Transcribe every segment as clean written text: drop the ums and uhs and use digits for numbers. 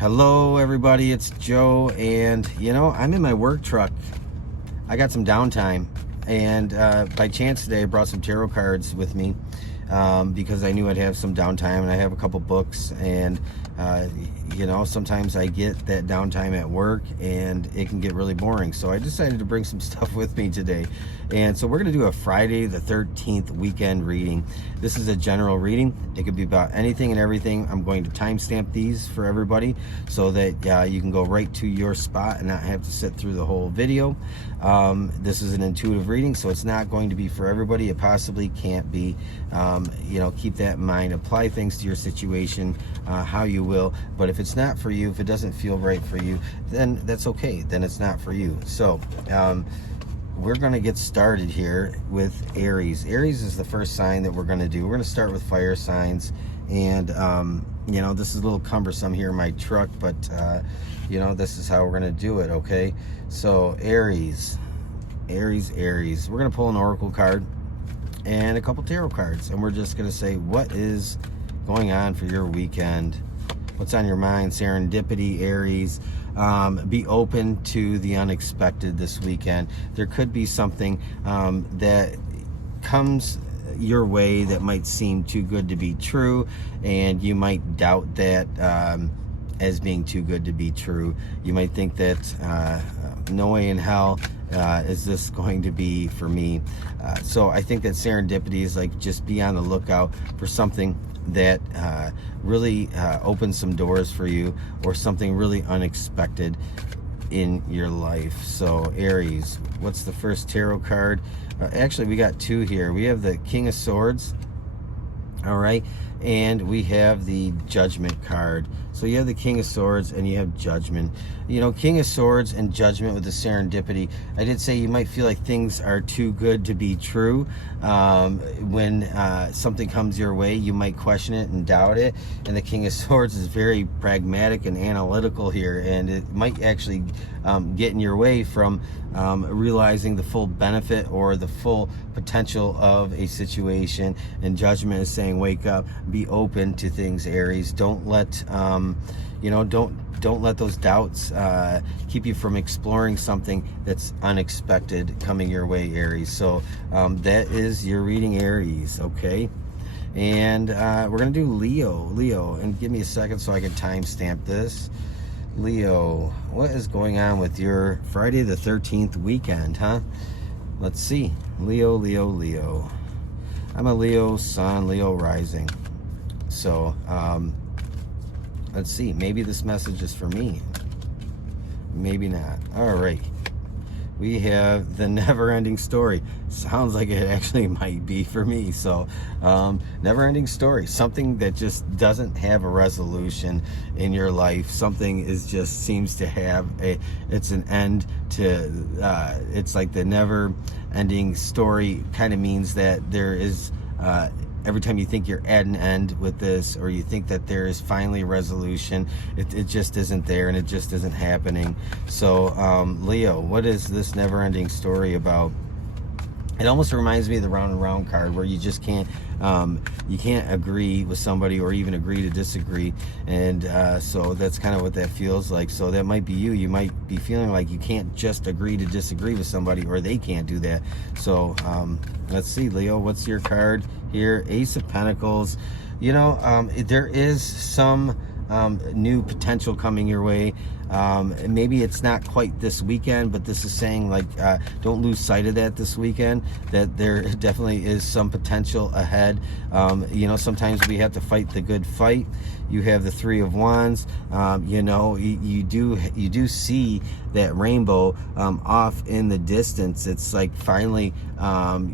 Hello everybody, it's Joe, and I'm in my work truck. I got some downtime, and by chance today I brought some tarot cards with me because I knew I'd have some downtime, and I have a couple books, and sometimes I get that downtime at work and it can get really boring, so I decided to bring some stuff with me today. And so we're going to do a Friday the 13th weekend reading. This is a general reading. It could be about anything and everything. I'm going to timestamp these for everybody so that you can go right to your spot and not have to sit through the whole video. This is an intuitive reading, so it's not going to be for everybody. It possibly can't be. Keep that in mind. Apply things to your situation how you will, but if it's not for you, if it doesn't feel right for you, then that's okay. Then it's not for you. So we're going to get started here with Aries. Aries is the first sign that we're going to do. We're going to start with fire signs, and this is a little cumbersome here in my truck, but this is how we're going to do it. Okay, so Aries. We're going to pull an oracle card and a couple tarot cards, and we're just going to say what is going on for your weekend. What's on your mind? Serendipity, Aries. Be open to the unexpected this weekend. There could be something that comes your way that might seem too good to be true, and you might doubt that as being too good to be true. You might think that no way in hell is this going to be for me. So I think that serendipity is like, just be on the lookout for something that really opens some doors for you, or something really unexpected in your life. So Aries, what's the first tarot card? Actually, we got two here. We have the King of Swords, all right, and we have the Judgment card. So you have the King of Swords and you have Judgment. King of Swords and Judgment with the serendipity. I did say you might feel like things are too good to be true. When something comes your way, you might question it and doubt it. And the King of Swords is very pragmatic and analytical here, and it might actually get in your way from realizing the full benefit or the full potential of a situation. And Judgment is saying, wake up, be open to things, Aries. Don't let don't let those doubts keep you from exploring something that's unexpected coming your way, Aries. So that is your reading, Aries. Okay, and we're gonna do Leo, and give me a second so I can timestamp this. Leo, what is going on with your Friday the 13th weekend, huh? Let's see. Leo. I'm a Leo sun, Leo rising. So let's see, maybe this message is for me, maybe not. All right, we have the never-ending story. Sounds like it actually might be for me. So never-ending story, something that just doesn't have a resolution in your life. Something is just seems to have it's an end to it's like the never-ending story kind of means that there is every time you think you're at an end with this, or you think that there is finally a resolution, it just isn't there, and it just isn't happening. So Leo, what is this never-ending story about? It almost reminds me of the round and round card, where you just can't you can't agree with somebody, or even agree to disagree. And so that's kind of what that feels like. So that might be you. You might be feeling like you can't just agree to disagree with somebody, or they can't do that. So let's see, Leo, what's your card here? Ace of Pentacles. There is some new potential coming your way. Maybe it's not quite this weekend, but this is saying, like, don't lose sight of that this weekend, that there definitely is some potential ahead. Sometimes we have to fight the good fight. You have the Three of Wands. You do see that rainbow off in the distance. It's like finally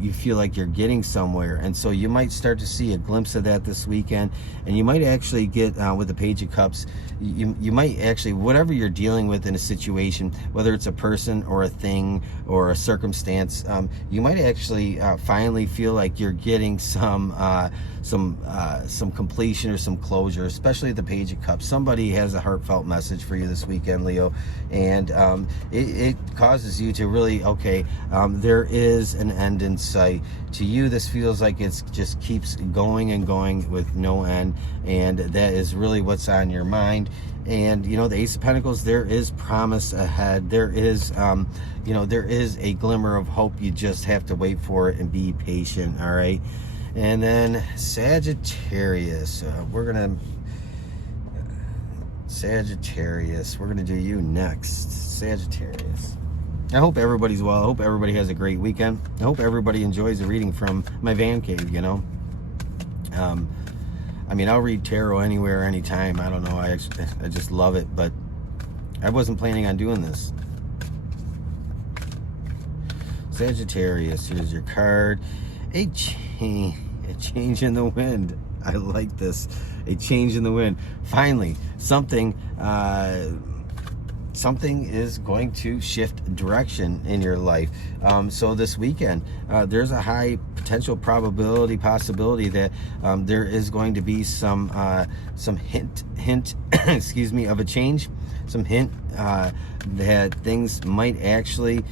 you feel like you're getting somewhere, and so you might start to see a glimpse of that this weekend. And you might actually get with the Page of Cups, you might actually, whatever you're dealing with in a situation, whether it's a person or a thing or a circumstance, you might actually finally feel like you're getting some some completion or some closure, especially at the Page of Cups. Somebody has a heartfelt message for you this weekend, Leo, and it causes you to really, okay, there is an end in sight. To you, this feels like it's just keeps going and going with no end, and that is really what's on your mind. And you know, the Ace of Pentacles, there is promise ahead. There is you know, there is a glimmer of hope. You just have to wait for it and be patient. All right. And then Sagittarius, we're gonna do you next. Sagittarius, I hope everybody's well. I hope everybody has a great weekend. I hope everybody enjoys the reading from my van cave, you know. I mean, I'll read tarot anywhere, anytime. I don't know, I just love it, but I wasn't planning on doing this. Sagittarius, here's your card. A change in the wind. I like this. A change in the wind. Finally, something is going to shift direction in your life. So this weekend, there's a high potential possibility that there is going to be some hint excuse me, of a change, some hint that things might actually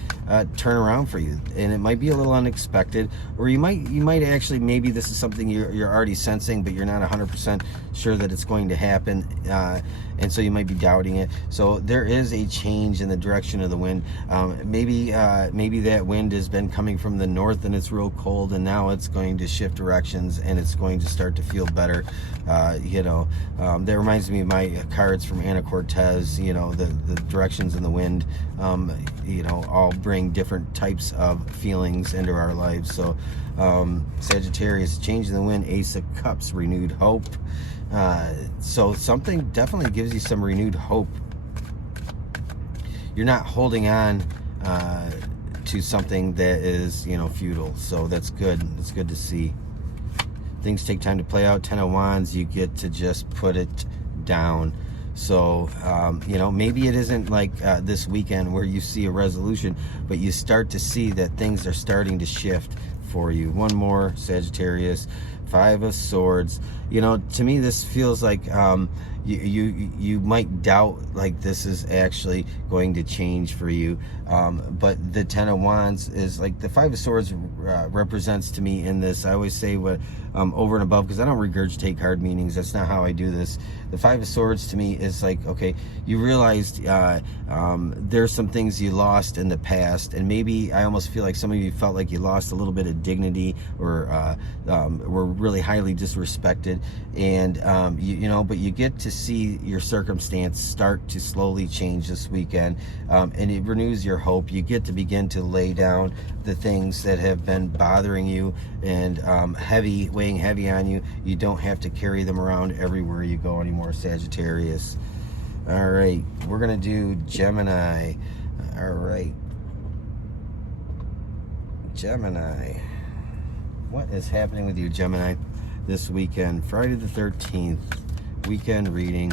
turn around for you, and it might be a little unexpected, or you might actually, maybe this is something you're already sensing, but you're not 100% sure that it's going to happen, and so you might be doubting it. So there is a change in the direction of the wind. Maybe that wind has been coming from the north and it's real cold, and now it's going to shift directions and it's going to start to feel better. You know, that reminds me of my cards from Anna Cortez. You know, the directions in the wind, you know, all bring different types of feelings into our lives. So Sagittarius, change in the wind, Ace of Cups, renewed hope. So something definitely gives you some renewed hope. You're not holding on to something that is, you know, futile. So that's good. It's good to see. Things take time to play out. 10 of Wands, you get to just put it down. So, you know, maybe it isn't like this weekend where you see a resolution, but you start to see that things are starting to shift for you. One more, Sagittarius, 5 of Swords. You know, to me, this feels like you might doubt like this is actually going to change for you, but the 10 of Wands is like the 5 of Swords represents to me in this. I always say what over and above, because I don't regurgitate card meanings. That's not how I do this. The 5 of Swords to me is like, okay, you realized there's some things you lost in the past, and maybe I almost feel like some of you felt like you lost a little bit of dignity, or were really highly disrespected, and you know, but you get to see your circumstance start to slowly change this weekend, and it renews your hope. You get to begin to lay down the things that have been bothering you and weighing heavy on you. You don't have to carry them around everywhere you go anymore, Sagittarius. All right, we're gonna do Gemini. All right, Gemini, what is happening with you, Gemini, this weekend? Friday the 13th, weekend reading.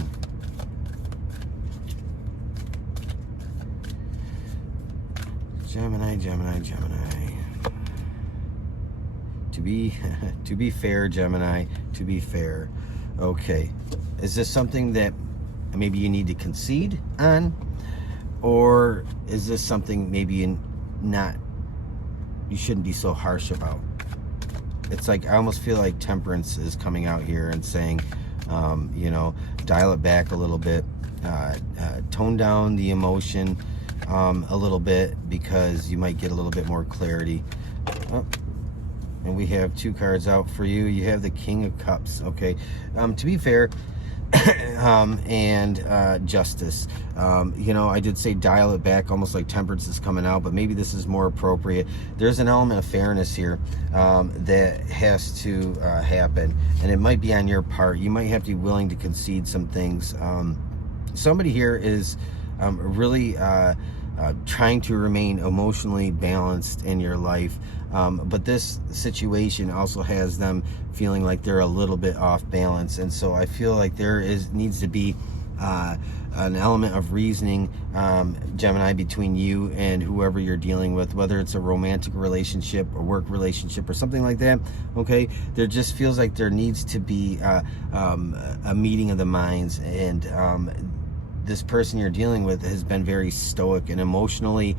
Gemini. To be fair, Gemini, to be fair. Okay, is this something that maybe you need to concede on, or is this something maybe you shouldn't be so harsh about? It's like, I almost feel like Temperance is coming out here and saying, you know, dial it back a little bit, tone down the emotion a little bit, because you might get a little bit more clarity. Oh, and we have 2 cards out for you. You have the King of Cups. Okay, to be fair, and Justice. You know, I did say dial it back, almost like Temperance is coming out, but maybe this is more appropriate. There's an element of fairness here that has to happen, and it might be on your part. You might have to be willing to concede some things. Somebody here is really trying to remain emotionally balanced in your life, but this situation also has them feeling like they're a little bit off balance, and so I feel like there needs to be an element of reasoning, Gemini, between you and whoever you're dealing with, whether it's a romantic relationship, a work relationship, or something like that. Okay, there just feels like there needs to be a meeting of the minds, and this person you're dealing with has been very stoic and emotionally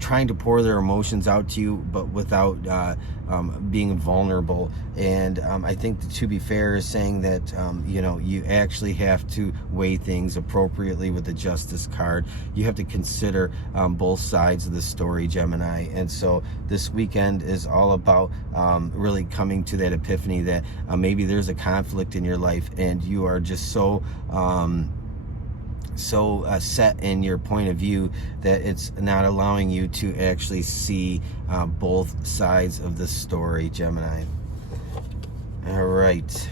trying to pour their emotions out to you, but without being vulnerable. And I think, to be fair, is saying that you know, you actually have to weigh things appropriately with the Justice card. You have to consider both sides of the story, Gemini. And so this weekend is all about really coming to that epiphany that maybe there's a conflict in your life, and you are just so set in your point of view that it's not allowing you to actually see both sides of the story, Gemini. All right,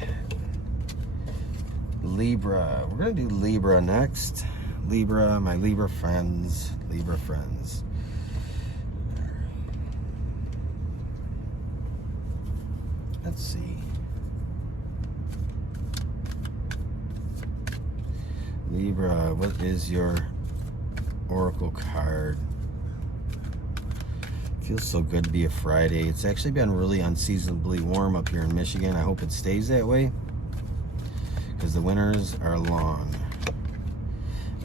Libra. We're gonna do Libra next. Libra, my Libra friends. Libra friends. Let's see. Libra, what is your oracle card? Feels so good to be a Friday. It's actually been really unseasonably warm up here in Michigan. I hope it stays that way, because the winters are long.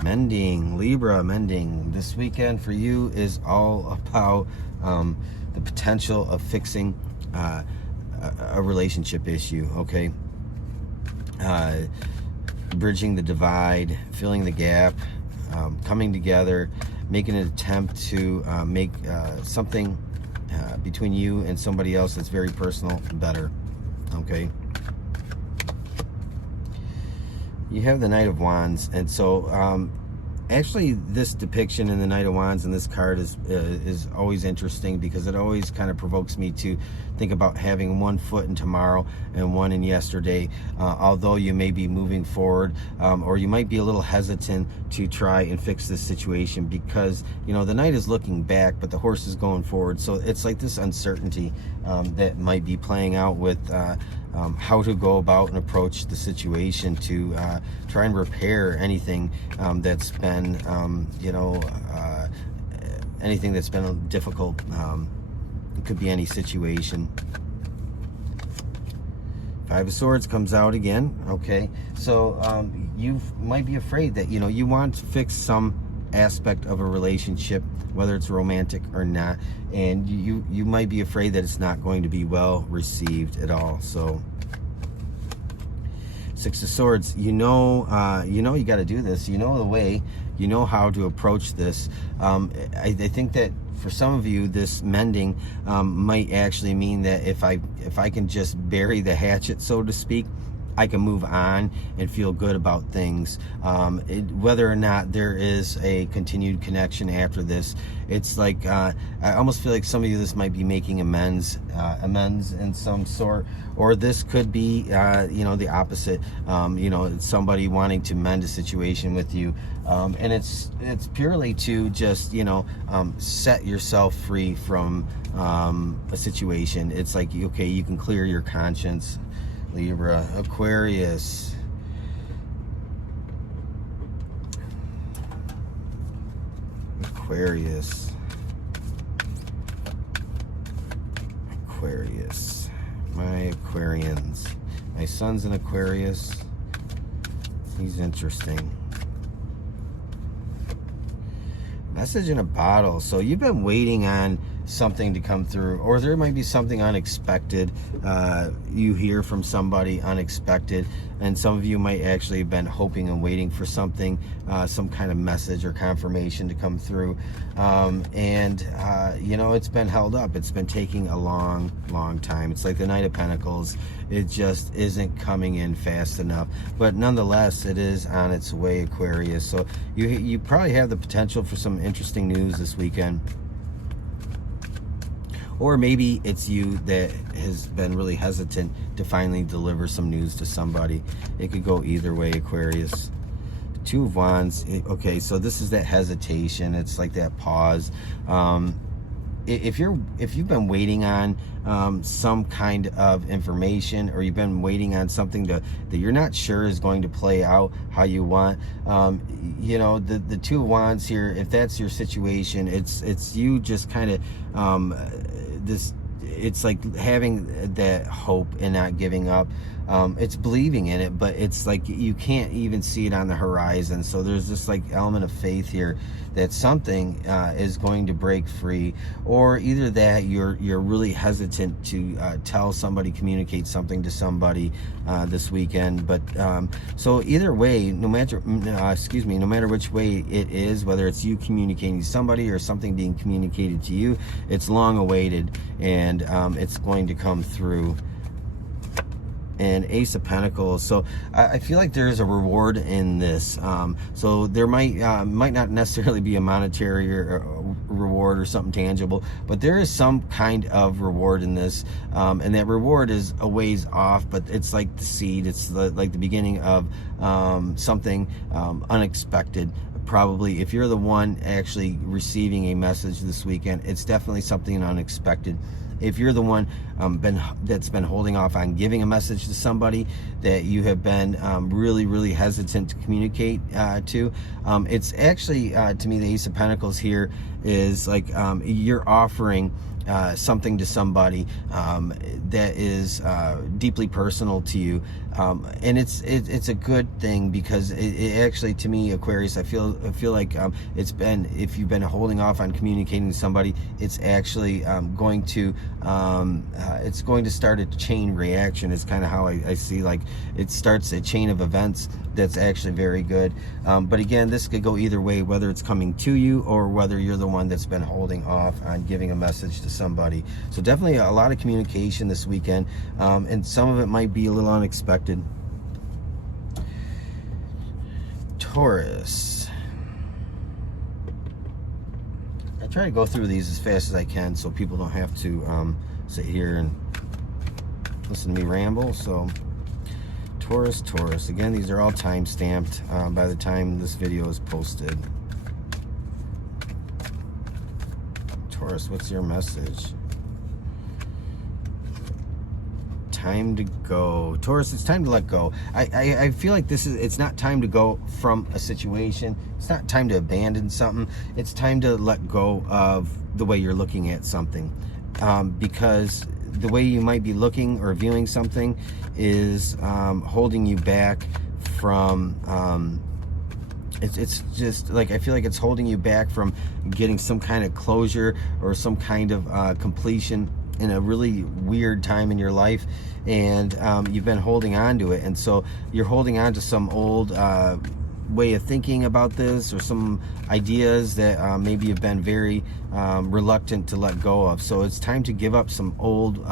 Mending, Libra, mending. This weekend for you is all about the potential of fixing a relationship issue, okay? Bridging the divide, filling the gap, coming together, making an attempt to make something between you and somebody else that's very personal better, okay? You have the Knight of Wands, and so actually this depiction in the Knight of Wands and this card is always interesting, because it always kind of provokes me to think about having one foot in tomorrow and one in yesterday, although you may be moving forward, or you might be a little hesitant to try and fix this situation, because you know the Knight is looking back but the horse is going forward. So it's like this uncertainty that might be playing out with how to go about and approach the situation to try and repair anything that's been you know, anything that's been difficult. It could be any situation. Five of Swords comes out again. Okay, so you might be afraid that, you know, you want to fix some aspect of a relationship, whether it's romantic or not, and you might be afraid that it's not going to be well received at all. So Six of Swords, you know you got to do this. You know the way. You know how to approach this. I think that for some of you, this mending might actually mean that if I can just bury the hatchet, so to speak, I can move on and feel good about things. Whether or not there is a continued connection after this, it's like I almost feel like some of you, this might be making amends in some sort, or this could be you know, the opposite. You know, it's somebody wanting to mend a situation with you, and it's purely to just, you know, set yourself free from a situation. It's like, okay, you can clear your conscience. Libra, Aquarius. Aquarius. Aquarius. My Aquarians. My son's an Aquarius. He's interesting. Message in a bottle. So you've been waiting on something to come through, or there might be something unexpected. You hear from somebody unexpected, and some of you might actually have been hoping and waiting for something, some kind of message or confirmation to come through, and you know, it's been held up. It's been taking a long time. It's like the Knight of Pentacles. It just isn't coming in fast enough, but nonetheless it is on its way, Aquarius. So you probably have the potential for some interesting news this weekend. Or maybe it's you that has been really hesitant to finally deliver some news to somebody. It could go either way, Aquarius. Two of Wands. Okay, so this is that hesitation. It's like that pause. if you've been waiting on some kind of information, or you've been waiting on something that you're not sure is going to play out how you want, you know, the Two of Wands here, if that's your situation, it's you just kind of it's like having that hope and not giving up. It's believing in it, but it's like you can't even see it on the horizon. So there's this like element of faith here that something is going to break free, or either that you're really hesitant to tell somebody, communicate something to somebody this weekend. But so either way, no matter no matter which way it is, whether it's you communicating to somebody or something being communicated to you, it's long awaited, and it's going to come through. And Ace of Pentacles. So I feel like there is a reward in this. So there might not necessarily be a monetary or reward or something tangible, but there is some kind of reward in this, and that reward is a ways off, but it's like the seed. It's like the beginning of something unexpected. Probably if you're the one actually receiving a message this weekend, it's definitely something unexpected. If you're the one that's been holding off on giving a message to somebody that you have been really hesitant to communicate to, it's actually, to me, the Ace of Pentacles here is like you're offering something to somebody that is deeply personal to you, and it's a good thing, because it actually, to me, Aquarius, I feel like it's been, if you've been holding off on communicating to somebody, it's actually going to start a chain reaction. Is kind of how I see, like it starts a chain of events that's actually very good. But again, this could go either way, whether it's coming to you or whether you're the one that's been holding off on giving a message to somebody. So definitely a lot of communication this weekend, and some of it might be a little unexpected. Taurus. I try to go through these as fast as I can so people don't have to sit here and listen to me ramble. So Taurus. Again, these are all time stamped by the time this video is posted. Taurus, what's your message? Time to go. Taurus, it's time to let go. I feel like it's not time to go from a situation. It's not time to abandon something. It's time to let go of the way you're looking at something, because the way you might be looking or viewing something is holding you back from it's just like, I feel like it's holding you back from getting some kind of closure or some kind of completion in a really weird time in your life, and you've been holding on to it, and so you're holding on to some old way of thinking about this, or some ideas that maybe you've been very reluctant to let go of. So it's time to give up some old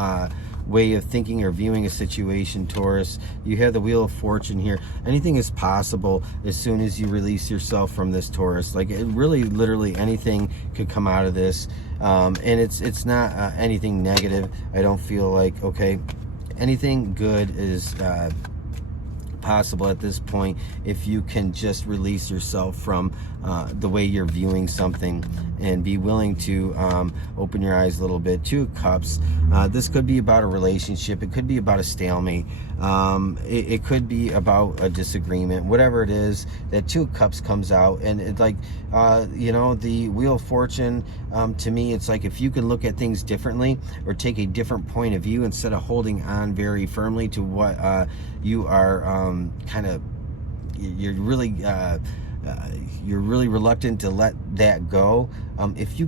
way of thinking or viewing a situation, Taurus. You have the Wheel of Fortune here. Anything is possible as soon as you release yourself from this, Taurus. Like, it really, literally anything could come out of this, and it's not anything negative. I don't feel like, okay, anything good is possible at this point if you can just release yourself from the way you're viewing something and be willing to open your eyes a little bit. Two of Cups. This could be about a relationship. It could be about a stalemate. It could be about a disagreement. Whatever it is, that Two of Cups comes out, and it's like, you know, the Wheel of Fortune, to me, it's like if you can look at things differently or take a different point of view instead of holding on very firmly to what you are you're really reluctant to let that go. If you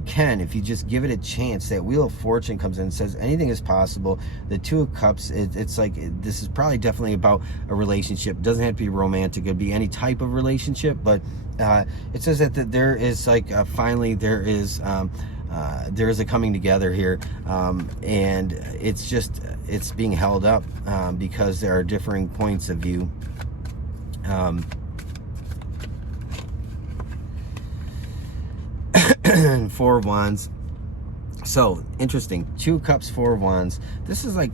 just give it a chance, that Wheel of Fortune comes in and says anything is possible. The Two of Cups, it's like, this is probably definitely about a relationship. It doesn't have to be romantic. It could be any type of relationship, but it says that there is like finally there is a coming together here, and it's being held up because there are differing points of view. Four of Wands. So interesting. Two of Cups, Four of Wands. This is like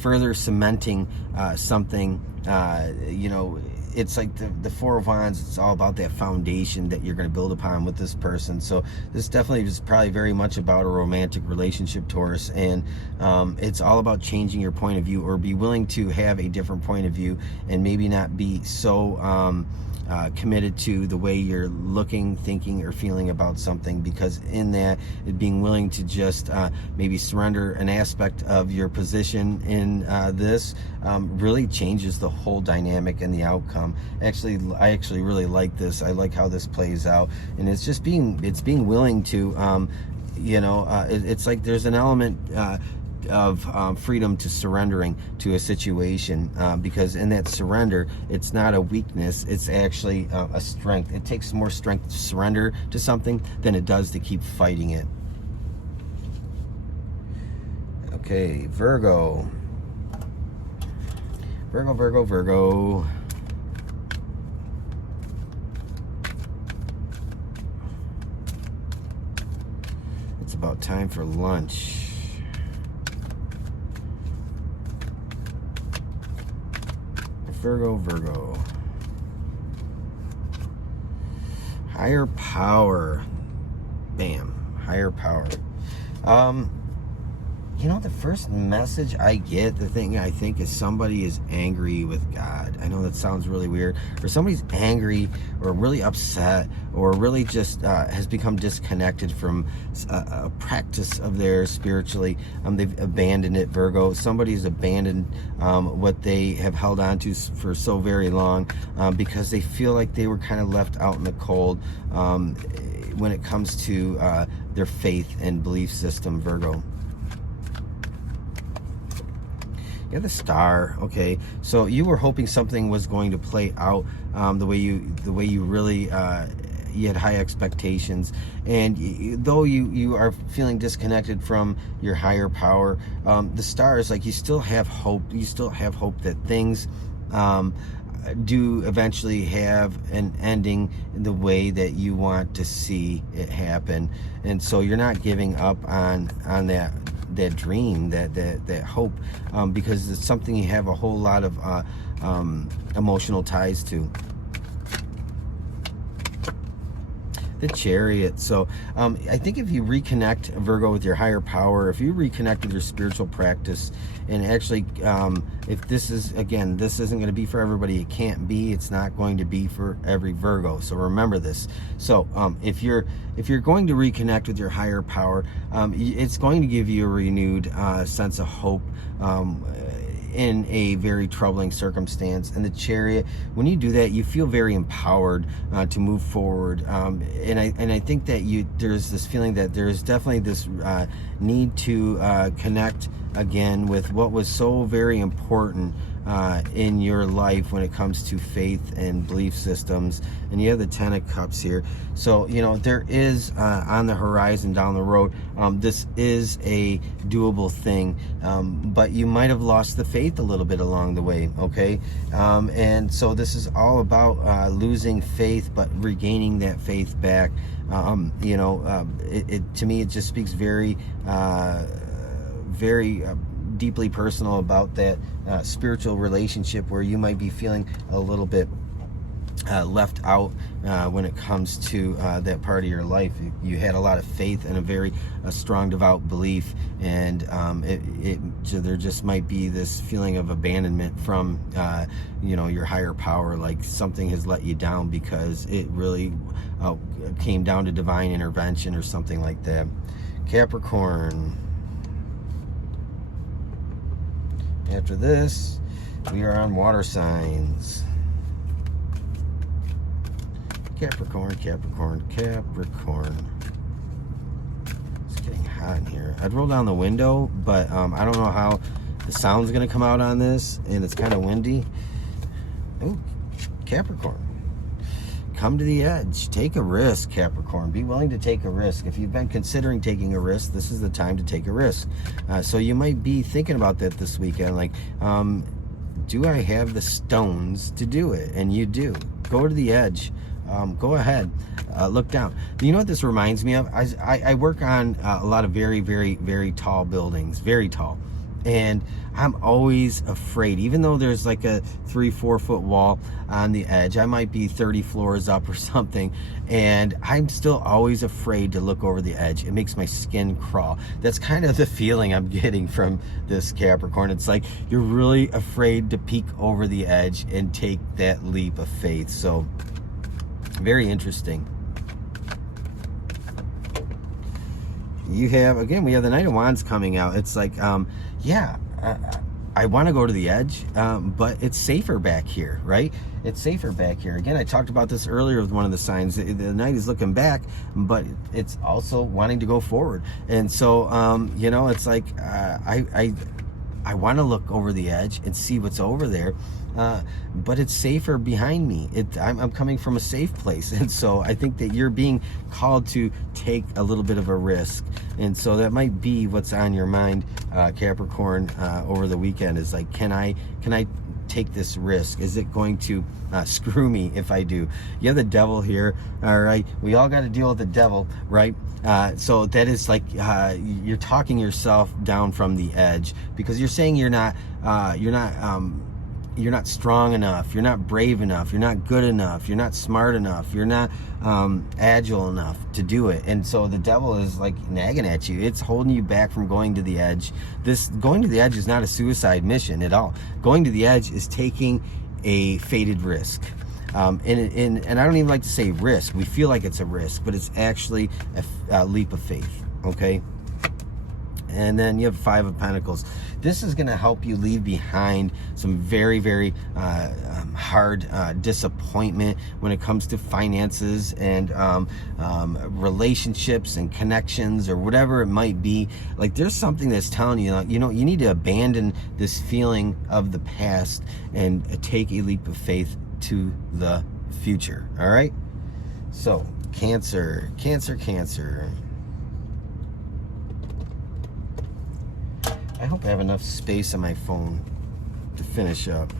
further cementing something. You know, it's like the Four of Wands. It's all about that foundation that you're going to build upon with this person. So this definitely is probably very much about a romantic relationship, Taurus, and it's all about changing your point of view, or be willing to have a different point of view, and maybe not be so committed to the way you're looking, thinking, or feeling about something, because in that, being willing to just maybe surrender an aspect of your position in this really changes the whole dynamic and the outcome. I actually really like this. I like how this plays out, and it's just being willing to you know, it's like there's an element of freedom to surrendering to a situation, because in that surrender, it's not a weakness, it's actually a strength. It takes more strength to surrender to something than it does to keep fighting it. Okay, Virgo. Virgo. It's about time for lunch. Virgo. Higher power. Bam. Higher power. You know, the first message I get, the thing I think is somebody is angry with God. I know that sounds really weird. Or somebody's angry or really upset, or really just has become disconnected from a practice of theirs spiritually. They've abandoned it, Virgo. Somebody's abandoned what they have held on to for so very long, because they feel like they were kind of left out in the cold when it comes to their faith and belief system, Virgo. Yeah, the Star. Okay, so you were hoping something was going to play out the way you really you had high expectations, and though you are feeling disconnected from your higher power, the Star is like you still have hope. You still have hope that things do eventually have an ending in the way that you want to see it happen, and so you're not giving up on that dream, that hope, because it's something you have a whole lot of emotional ties to. The Chariot. So I think if you reconnect, Virgo, with your higher power, if you reconnect with your spiritual practice, and actually if this is, again, this isn't going to be for everybody. It can't be. It's not going to be for every Virgo. So remember this. So if you're going to reconnect with your higher power, it's going to give you a renewed sense of hope in a very troubling circumstance. And the Chariot, when you do that, you feel very empowered to move forward, and I think that there's this feeling that there's definitely this need to connect again with what was so very important in your life when it comes to faith and belief systems. And you have the Ten of Cups here, so you know there is on the horizon down the road, this is a doable thing, but you might have lost the faith a little bit along the way. Okay, and so this is all about losing faith but regaining that faith back. You know, to me it just speaks very deeply personal about that spiritual relationship where you might be feeling a little bit left out when it comes to that part of your life. You had a lot of faith and a strong devout belief, and there just might be this feeling of abandonment from you know, your higher power, like something has let you down because it really came down to divine intervention or something like that. Capricorn. After this, we are on water signs. Capricorn. It's getting hot in here. I'd roll down the window, but I don't know how the sound's going to come out on this, and it's kind of windy. Ooh, Capricorn. Come to the edge. Take a risk, Capricorn. Be willing to take a risk. If you've been considering taking a risk, this is the time to take a risk. So you might be thinking about that this weekend. Like, do I have the stones to do it? And you do. Go to the edge. Go ahead. Look down. You know what this reminds me of? I work on a lot of very, very, very tall buildings. Very tall. And I'm always afraid, even though there's like a 3-4 foot wall on the edge, I might be 30 floors up or something, and I'm still always afraid to look over the edge. It makes my skin crawl. That's kind of the feeling I'm getting from this Capricorn. It's like you're really afraid to peek over the edge and take that leap of faith. So very interesting. You have, again, we have the Knight of Wands coming out. It's like, yeah, I want to go to the edge, but it's safer back here, right? It's safer back here. Again, I talked about this earlier with one of the signs. The Knight is looking back, but it's also wanting to go forward. And so, you know, it's like, I want to look over the edge and see what's over there. But it's safer behind me. I'm coming from a safe place, and so I think that you're being called to take a little bit of a risk, and so that might be what's on your mind, Capricorn, over the weekend. Is like, can I take this risk? Is it going to screw me if I do? You have the devil here. All right, we all got to deal with the devil, right? So that is like you're talking yourself down from the edge, because you're saying you're not strong enough, you're not brave enough, you're not good enough, you're not smart enough, you're not agile enough to do it. And so the devil is like nagging at you. It's holding you back from going to the edge. This going to the edge is not a suicide mission at all. Going to the edge is taking a fated risk. And I don't even like to say risk. We feel like it's a risk, but it's actually a leap of faith, okay? And then you have 5 of Pentacles. This is going to help you leave behind some very, very hard disappointment when it comes to finances and relationships and connections or whatever it might be. Like, there's something that's telling you, you know, you need to abandon this feeling of the past and take a leap of faith to the future. All right? So, Cancer. I hope I have enough space on my phone to finish up.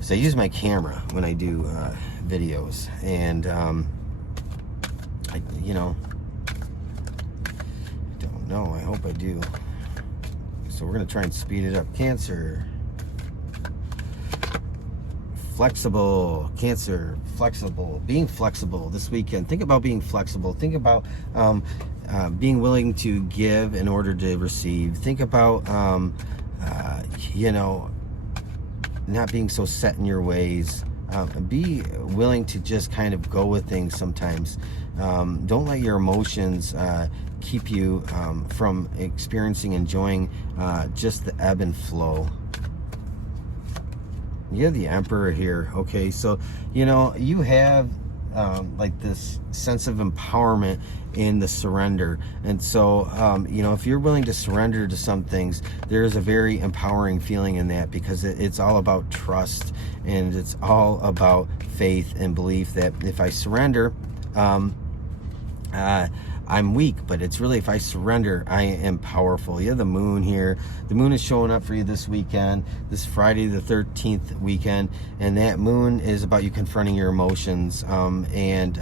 So I use my camera when I do videos, and I don't know. I hope I do. So we're gonna try and speed it up. Cancer. Flexible. Cancer. Flexible. Being flexible this weekend. Think about being flexible. Think about being willing to give in order to receive. Think about, not being so set in your ways. Be willing to just kind of go with things sometimes. Don't let your emotions keep you from enjoying just the ebb and flow. You have the Emperor here. Okay, so, you have like this sense of empowerment in the surrender, and so if you're willing to surrender to some things, there's a very empowering feeling in that, because it's all about trust, and it's all about faith and belief that if I surrender, I'm weak, but it's really, if I surrender, I am powerful. You have the Moon here. The Moon is showing up for you this weekend, this Friday the 13th weekend, and that Moon is about you confronting your emotions, and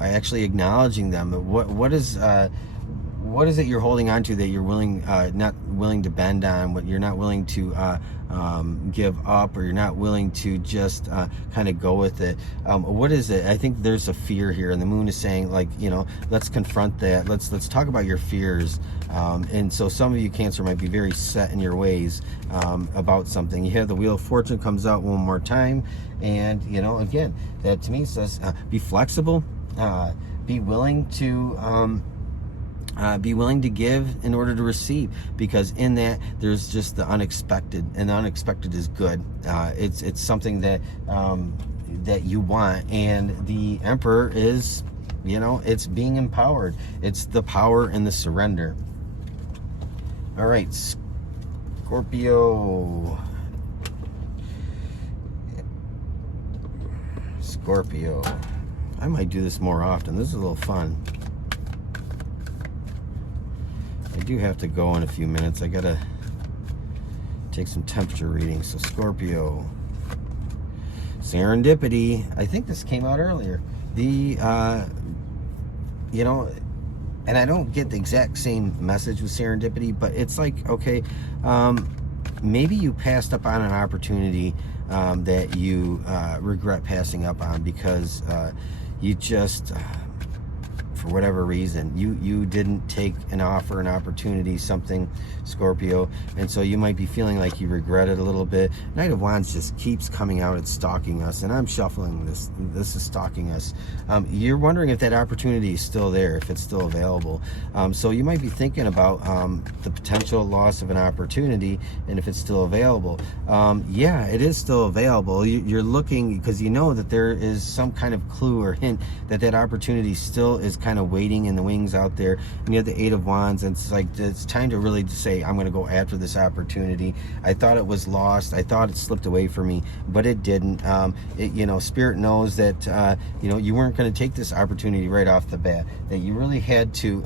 actually acknowledging them. What is it you're holding on to that you're not willing to bend on? What you're not willing to give up, or you're not willing to just kind of go with it? What is it? I think there's a fear here, and the Moon is saying, like, let's confront that. Let's talk about your fears. And so some of you, Cancer, might be very set in your ways about something. You have the Wheel of Fortune comes out one more time, and again, that to me says be flexible, be willing to give in order to receive, because in that there's just the unexpected, and the unexpected is good. It's something that that you want, and the Emperor is, it's being empowered. It's the power and the surrender. All right, Scorpio. I might do this more often. This is a little fun. I do have to go in a few minutes. I gotta take some temperature readings. So Scorpio, serendipity. I think this came out earlier. The and I don't get the exact same message with serendipity, but it's like, okay, maybe you passed up on an opportunity that you regret passing up on because you just, for whatever reason, you didn't take an offer, an opportunity, something, Scorpio, and so you might be feeling like you regret it a little bit. Knight of Wands just keeps coming out. It's stalking us, and I'm shuffling this. This is stalking us. You're wondering if that opportunity is still there, if it's still available. So you might be thinking about the potential loss of an opportunity and if it's still available. Yeah, it is still available. You're looking because you know that there is some kind of clue or hint that that opportunity still is kind of waiting in the wings out there. And you have the Eight of Wands, and it's like it's time to really say, I'm going to go after this opportunity. I thought it was lost. I thought it slipped away from me, but it didn't. You know, Spirit knows that you know, you weren't going to take this opportunity right off the bat. That you really had to.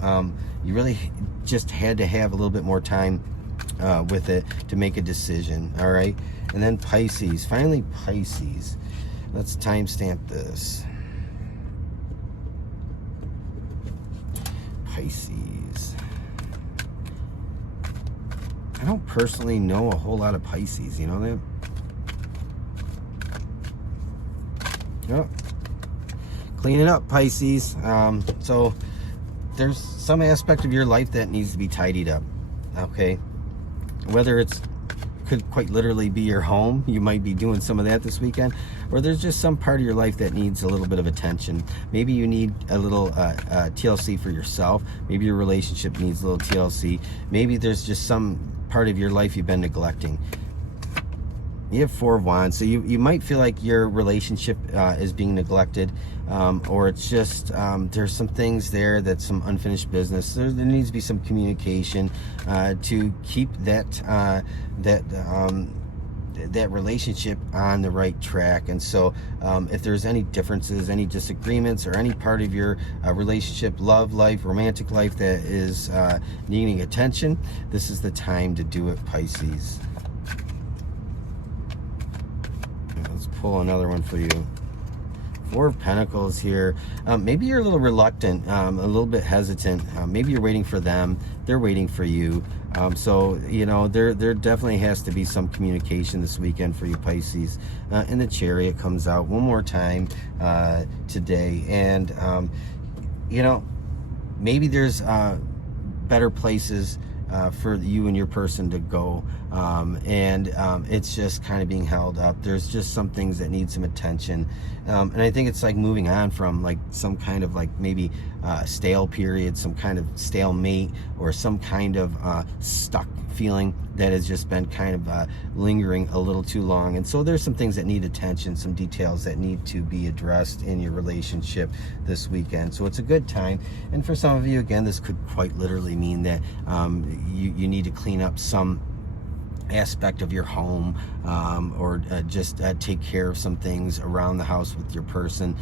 You really just had to have a little bit more time with it to make a decision. All right, and then Pisces. Finally, Pisces. Let's timestamp this. Pisces. I don't personally know a whole lot of Pisces, you know that? Yep. Clean it up, Pisces. So there's some aspect of your life that needs to be tidied up, okay? Whether it's could quite literally be your home, you might be doing some of that this weekend, or there's just some part of your life that needs a little bit of attention. Maybe you need a little TLC for yourself. Maybe your relationship needs a little TLC. Maybe there's just some part of your life you've been neglecting. You have Four of Wands, so you might feel like your relationship is being neglected, or it's just there's some things there that's some unfinished business. There needs to be some communication to keep that that relationship on the right track. And so if there's any differences, any disagreements, or any part of your relationship, love life, romantic life that is needing attention, this is the time to do it, Pisces. Let's pull another one for you. Four of Pentacles here. Maybe you're a little reluctant, a little bit hesitant. Maybe you're waiting for them. They're waiting for you. So, you know, there definitely has to be some communication this weekend for you, Pisces. And the Chariot comes out one more time today. And, you know, maybe there's better places for you and your person to go, and it's just kind of being held up. There's just some things that need some attention, and I think it's like moving on from like some kind of like maybe stale period, some kind of stalemate, or some kind of stuck feeling that has just been kind of lingering a little too long. And so there's some things that need attention, some details that need to be addressed in your relationship this weekend. So it's a good time. And for some of you, again, this could quite literally mean that you need to clean up some aspect of your home, or just take care of some things around the house with your person,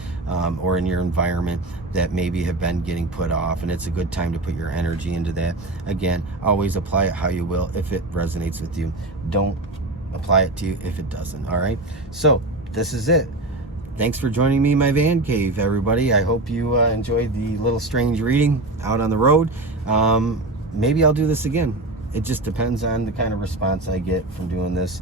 or in your environment that maybe have been getting put off, and it's a good time to put your energy into that. Again, always apply it how you will. If it resonates with you, don't apply it to you if it doesn't. All right, so this is it. Thanks for joining me in my van cave, everybody. I hope you enjoyed the little strange reading out on the road. Maybe I'll do this again. It just depends on the kind of response I get from doing this,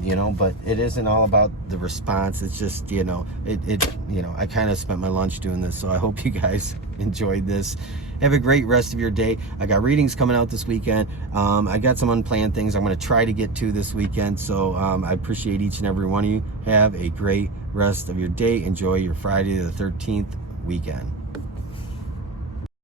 you know, but it isn't all about the response. It's just, you know, you know, I kind of spent my lunch doing this, so I hope you guys enjoyed this. Have a great rest of your day. I got readings coming out this weekend. I got some unplanned things I'm going to try to get to this weekend, so I appreciate each and every one of you. Have a great rest of your day. Enjoy your Friday the 13th weekend.